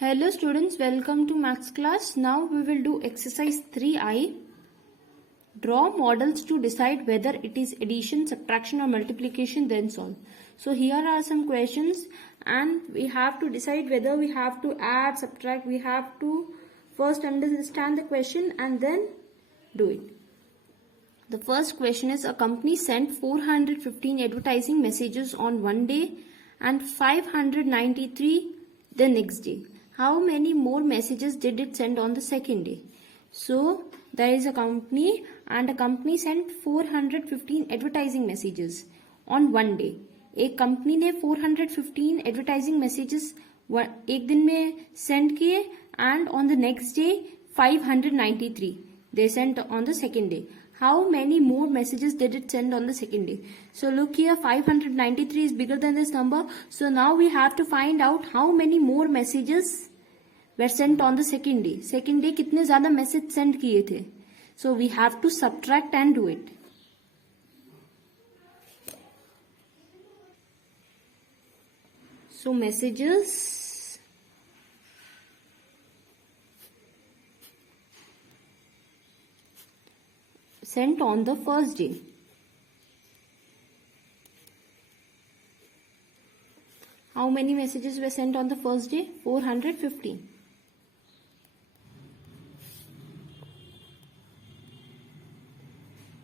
Hello students, welcome to maths class. Now we will do exercise 3I. Draw models to decide whether it is addition, subtraction or multiplication, then solve. So here are some questions and we have to decide whether we have to add, subtract. We have to first understand the question and then do it. The first question is, a company sent 415 advertising messages on one day and 593 the next day. How many more messages did it send on the second day? So there is a company and a company sent 415 advertising messages on one day. एक company ने 415 advertising messages एक दिन में send किए and on the next day 593 they sent on the second day. How many more messages did it send on the second day? So look here, 593 is bigger than this number. So now we have to find out how many more messages were sent on the second day. Second day कितने ज़्यादा message send किए थे? So we have to subtract and do it. So messages sent on the first day. How many messages were sent on the first day? 415.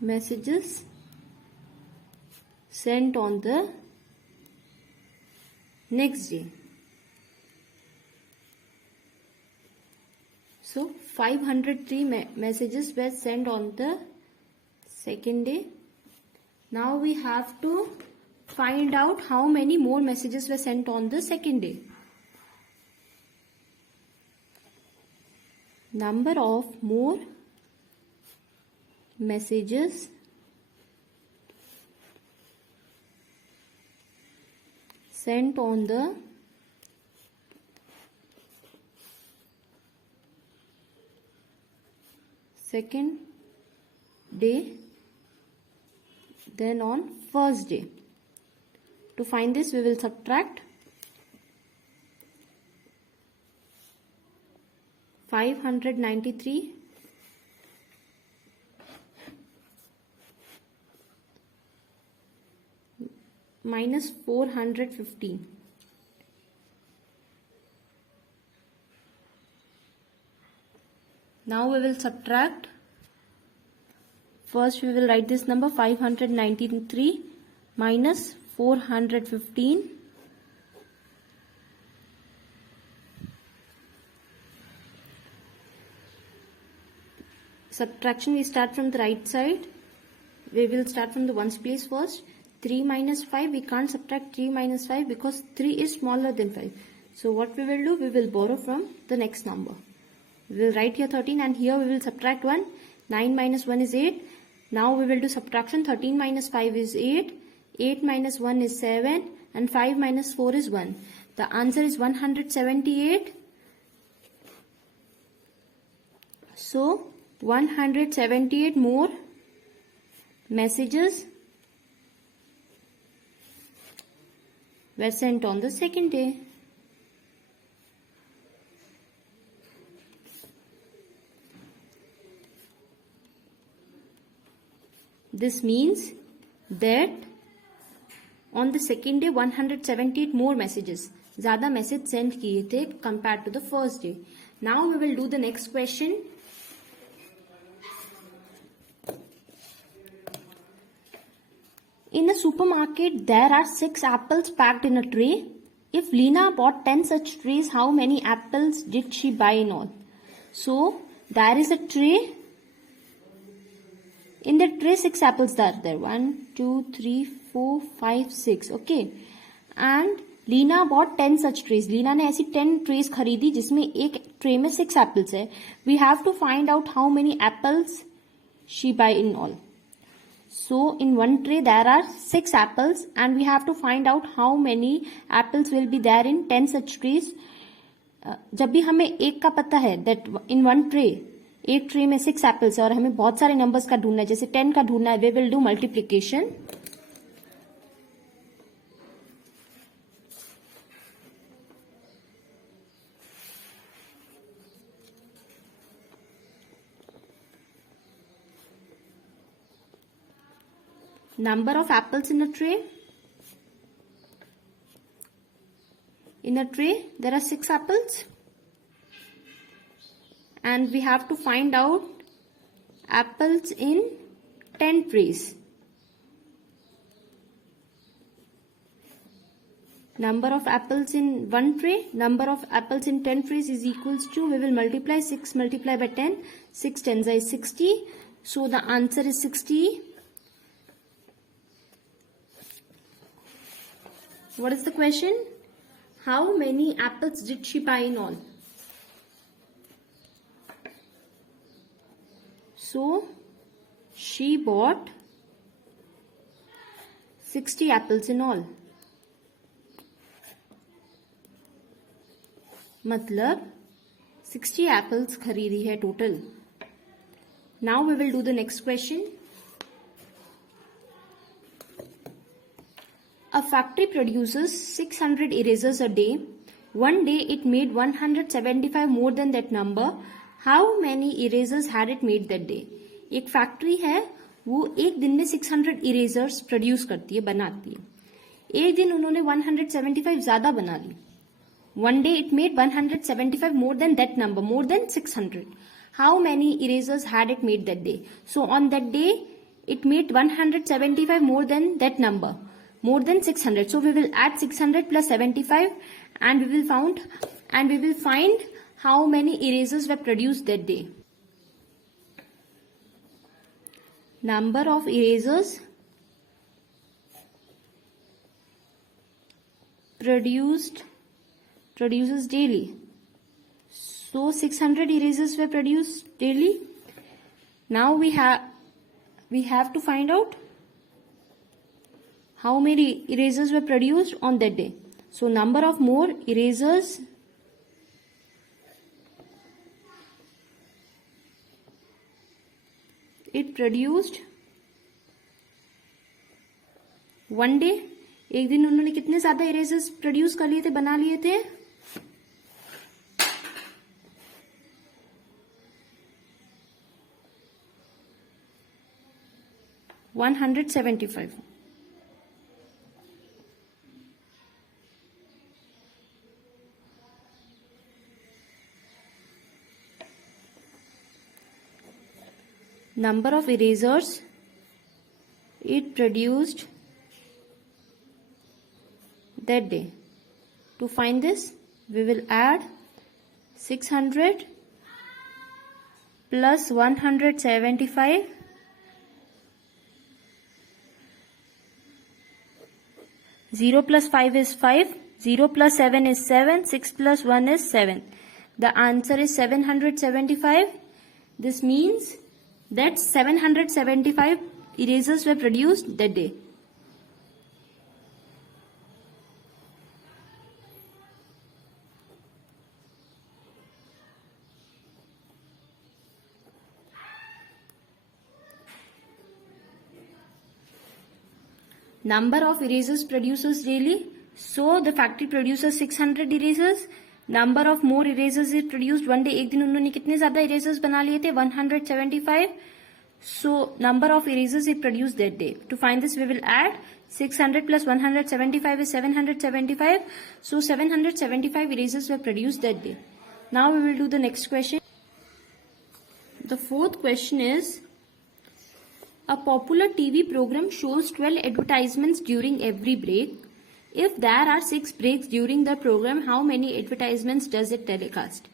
Messages sent on the next day. So 503 messages were sent on the second day. Now we have to find out how many more messages were sent on the second day. Number of more messages sent on the second day then on first day. To find this, we will subtract 593 minus 415. Now we will subtract. First we will write this number 593 minus 415. Subtraction, we start from the right side. We will start from the ones place first. 3 minus 5, we can't subtract 3 minus 5 because 3 is smaller than 5. So what we will do, we will borrow from the next number. We will write here 13 and here we will subtract 1. 9 minus 1 is 8. Now we will do subtraction. 13 minus 5 is 8. 8 minus 1 is 7 and 5 minus 4 is 1. The answer is 178. So 178 more messages were sent on the second day. This means that on the second day 178 more messages, ज़्यादा message send किए थे compared to the first day. Now we will do the next question. In a supermarket, there are 6 apples packed in a tray. If Lena bought 10 such trays, how many apples did she buy in all? So there is a tray. In the tray 6 apples are there. 1, 2, 3, 4, 5, 6. Okay. And Lena bought 10 such trays. Lena ने ऐसी 10 trays खरीदी जिसमें एक tray में 6 apples है. We have to find out how many apples she buy in all. So in one tray there are 6 apples and we have to find out how many apples will be there in 10 such trays. जब भी हमें एक का पता है that in one tray एक tray में 6 apples है और हमें बहुत सारे नंबर्स का ढूंढना है, जैसे 10 का ढूंढना है, we will do multiplication. Number of apples in a tray. In a tray there are 6 apples, and we have to find out apples in 10 trays. Number of apples in one tray, number of apples in 10 trays is equals to, we will multiply 6 multiply by 10, 6 10s is 60, so the answer is 60. What is the question? How many apples did she buy in all? So she bought 60 apples in all. मतलब 60 apples खरीदी है total. Now we will do the next question. A factory produces 600 erasers a day. One day it made 175 more than that number. How many erasers had it made that day? एक factory है, वो एक दिन में 600 erasers produce करती है, बनाती है. एक दिन उन्होंने 175 ज्यादा बना ली. One day it made 175 more than that number, more than 600. How many erasers had it made that day? So on that day it made 175 more than that number, more than 600. So we will add 600 plus 75 and we will find how many erasers were produced that day. Number of erasers produces daily. So 600 erasers were produced daily. Now we have to find out how many erasers were produced on that day. So number of more erasers it produced one day. एक दिन उन्होंने कितने ज्यादा erasers produce कर लिए थे, बना लिए थे? 175. Number of erasers it produced that day. To find this, we will add 600 plus 175 . 0 plus 5 is 5, 0 plus 7 is 7, 6 plus 1 is 7. The answer is 775. This means that 775 erasers were produced that day. Number of erasers produces daily. So the factory produces 600 erasers. Number of more erasers is produced one day. एक दिन उन्होंने कितने ज़्यादा erasers बना लिए थे? 175. So number of erasers it produced that day. To find this, we will add 600 plus 175 is 775. So 775 erasers were produced that day. Now we will do the next question. The fourth question is, a popular TV program shows 12 advertisements during every break. If there are 6 breaks during the program, how many advertisements does it telecast?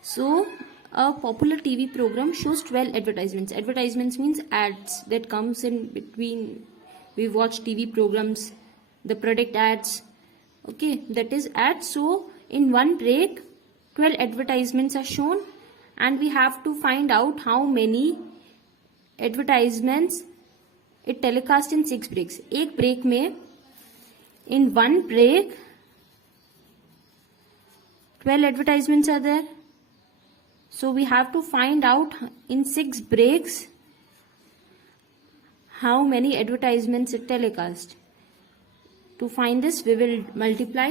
So, a popular TV program shows 12 advertisements. Advertisements means ads that comes in between. We watch TV programs, the product ads. Okay, that is ads. So, in one break, 12 advertisements are shown, and we have to find out how many advertisements it telecast in 6 breaks. एक break में, in one break 12 advertisements are there. So we have to find out in 6 breaks how many advertisements it telecast. To find this, we will multiply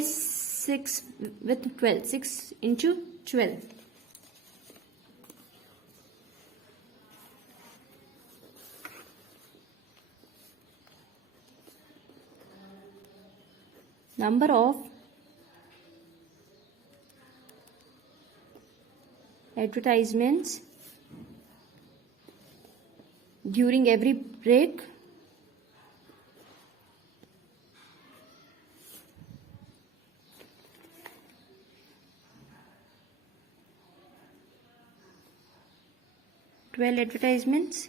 6 with 12. 6 into 12. number of advertisements during every break advertisements.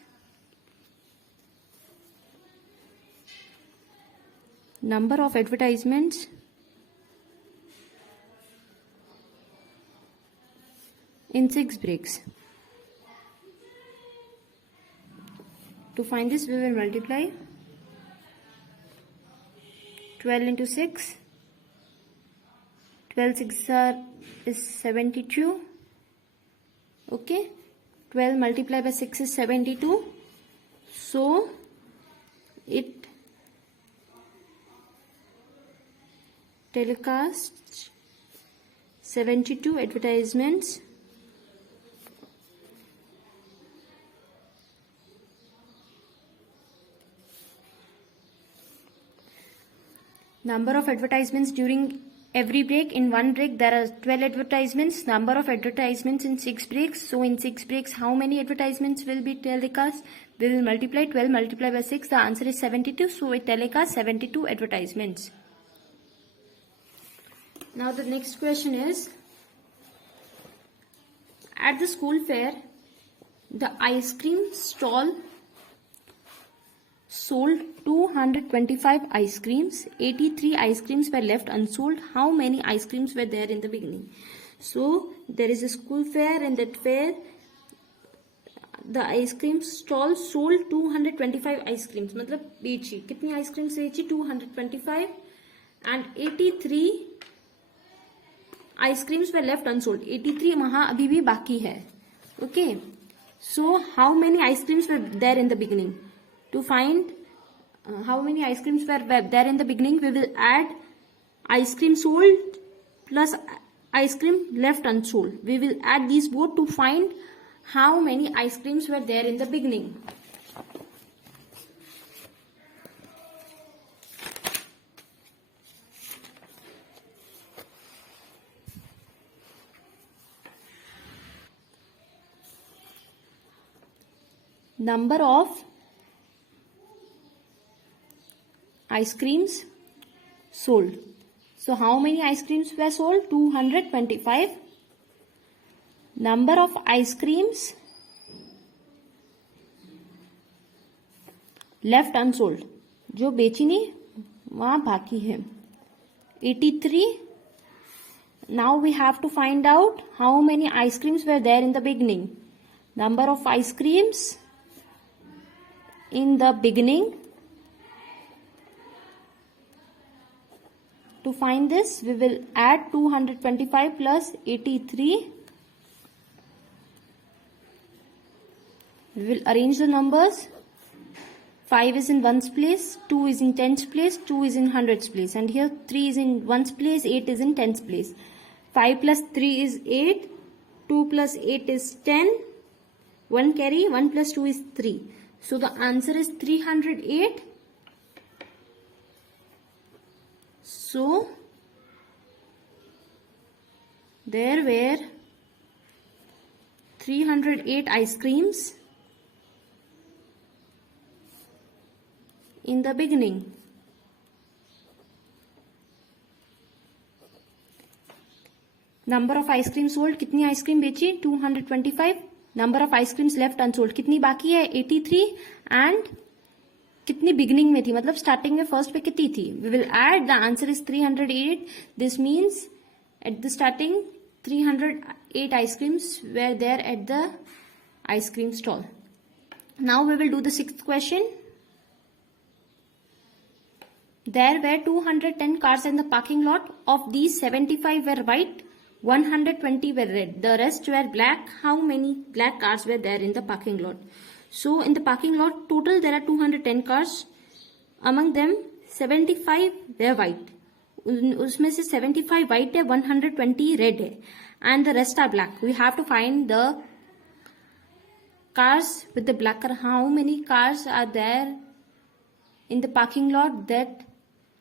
Number of advertisements in 6 breaks. To find this, we will multiply 12 into 6. 12 6 is 72. Okay. 12 multiplied by 6 is 72. So, it telecasts 72 advertisements number of advertisements during every break. In one break there are 12 advertisements. Number of advertisements in 6 breaks. So in 6 breaks how many advertisements will be telecast? We will multiply 12 multiplied by 6. The answer is 72. So it telecasts 72 advertisements. Now the next question is, at the school fair the ice cream stall sold 225 ice creams. 83 ice creams were left unsold. How many ice creams were there in the beginning? So there is a school fair. In that fair the ice cream stall sold 225 ice creams. मतलब बेची कितनी ice creams बेची? 225 and 83 ice creams were left unsold. 83 वहाँ अभी भी बाकी है. Okay. So how many ice creams were there in the beginning? To find how many ice creams were there in the beginning, we will add ice cream sold plus ice cream left unsold. We will add these both to find how many ice creams were there in the beginning. Number of ice creams sold. So how many ice creams were sold? 225. Number of ice creams left unsold. जो बेची नहीं वहाँ बाकी है 83. Now we have to find out how many ice creams were there in the beginning. Number of ice creams in the beginning. To find this, we will add 225 plus 83. We will arrange the numbers. 5 is in ones place, 2 is in tens place, 2 is in hundreds place, and here 3 is in ones place, 8 is in tens place. 5 plus 3 is 8, 2 plus 8 is 10, 1 carry, 1 plus 2 is 3. So the answer is 308. So there were 308 ice creams in the beginning. Number of ice creams sold, कितनी ice cream बेची? 225. Number of ice creams left unsold, कितनी बाकी है? 83. And कितनी beginning में थी, मतलब starting में first पे कितनी थी? We will add, the answer is 308. This means at the starting 308 ice creams were there at the ice cream stall. Now we will do the sixth question. There were 210 cars in the parking lot. Of these, 75 were white, 120 were red. The rest were black. How many black cars were there in the parking lot? So in the parking lot, total there are 210 cars. Among them, 75 were white. उसमें से 75 white है, 120 red है, and the rest are black. We have to find the cars with the black color. How many cars are there in the parking lot that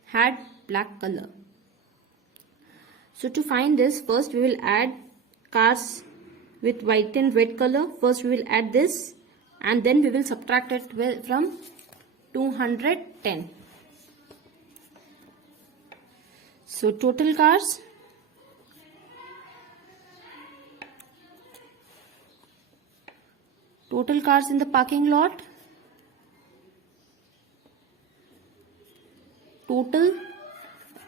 had black color? So to find this, first we will add cars with white and red color. First we will add this and then we will subtract it from 210. So total cars, in the parking lot, total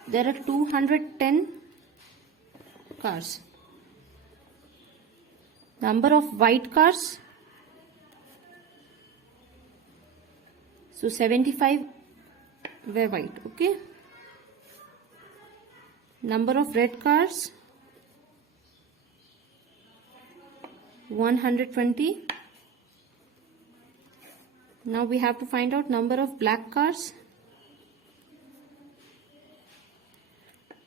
there are 210 cars. Number of white cars, so 75 were white. Okay. Number of red cars, 120. Now we have to find out number of black cars.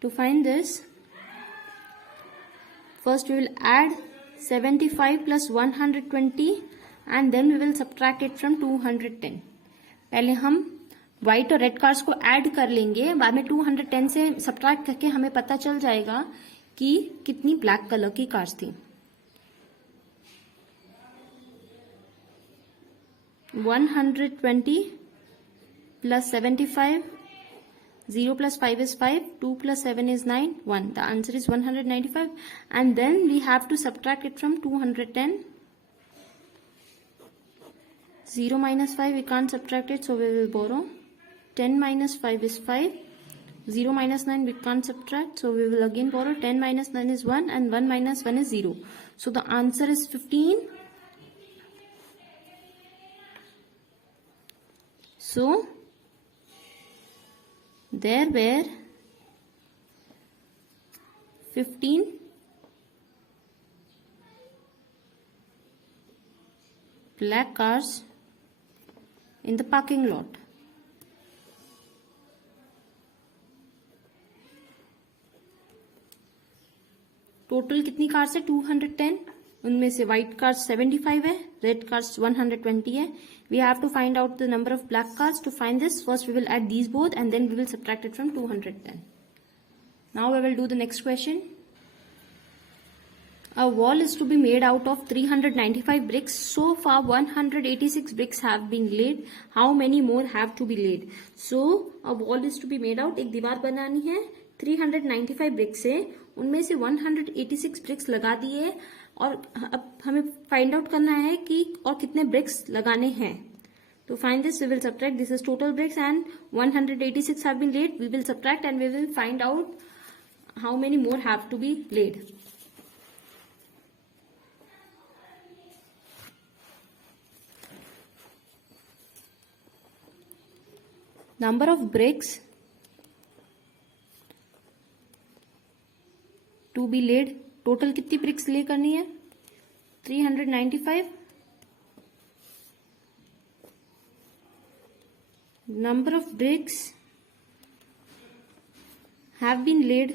To find this, first we will add 75 plus 120 and then we will subtract it from 210. पहले हम white और red cars को add कर लेंगे, बाद में 210 से subtract करके हमें पता चल जाएगा कि कितनी ब्लैक कलर की कार्स थी. 120 plus 75, 0 plus 5 is 5, 2 plus 7 is 9, 1. The answer is 195 and then we have to subtract it from 210. 0 minus 5 we can't subtract it, so we will borrow. 10 minus 5 is 5. 0 minus 9 we can't subtract, so we will again borrow. 10 minus 9 is 1 and 1 minus 1 is 0. So the answer is 15. So there were 15 black cars in the parking lot. Total कितनी cars है? 210. उनमें से white cars 75 है, red cars 120 है. We have to find out the number of black cars. To find this, first we will add these both and then we will subtract it from 210. Now we will do the next question. A wall is to be made out of 395 bricks. So far 186 bricks have been laid. How many more have to be laid? So a wall is to be made out. एक दीवार बनानी है 395 BRICS से, उनमें से 186 BRICS लगा दिए और अब हमें फाइंड आउट करना है कि और कितने ब्रिक्स लगाने हैं. To find this, we will subtract. This is total bricks and 186 have been laid. We will subtract and we will find out how many more have to be laid. Number of bricks to be laid. Total कितनी BRICS ले करनी है? 395. Number of bricks have been laid.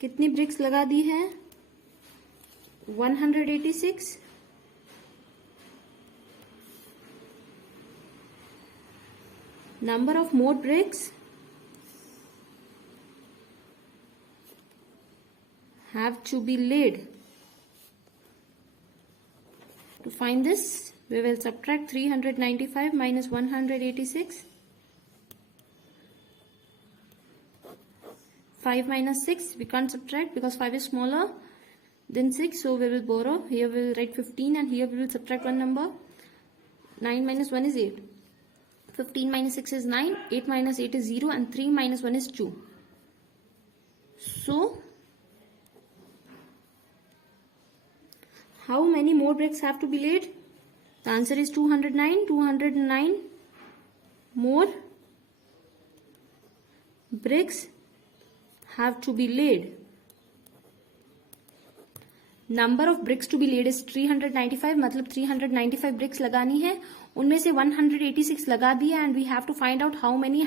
कितनी BRICS लगा दी है? 186. Number of more bricks have to be laid. To find this, we will subtract 395 minus 186. 5 minus 6, we can't subtract because 5 is smaller than 6, so we will borrow. Here we will write 15 and here we will subtract one number. 9 minus 1 is 8. 15 minus 6 is 9, 8 minus 8 is 0 and 3 minus 1 is 2. So, how many more bricks have to be laid? The answer is 209. 209 more bricks have to be laid. Number of bricks to be laid is 395. मतलब 395 bricks लगानी है, उनमें से 186 लगा दिया and we have to find out how many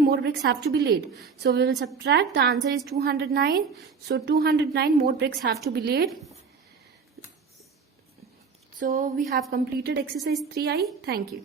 more bricks have to be laid. So we will subtract. The answer is 209. So 209 more bricks have to be laid. So we have completed exercise 3I. Thank you.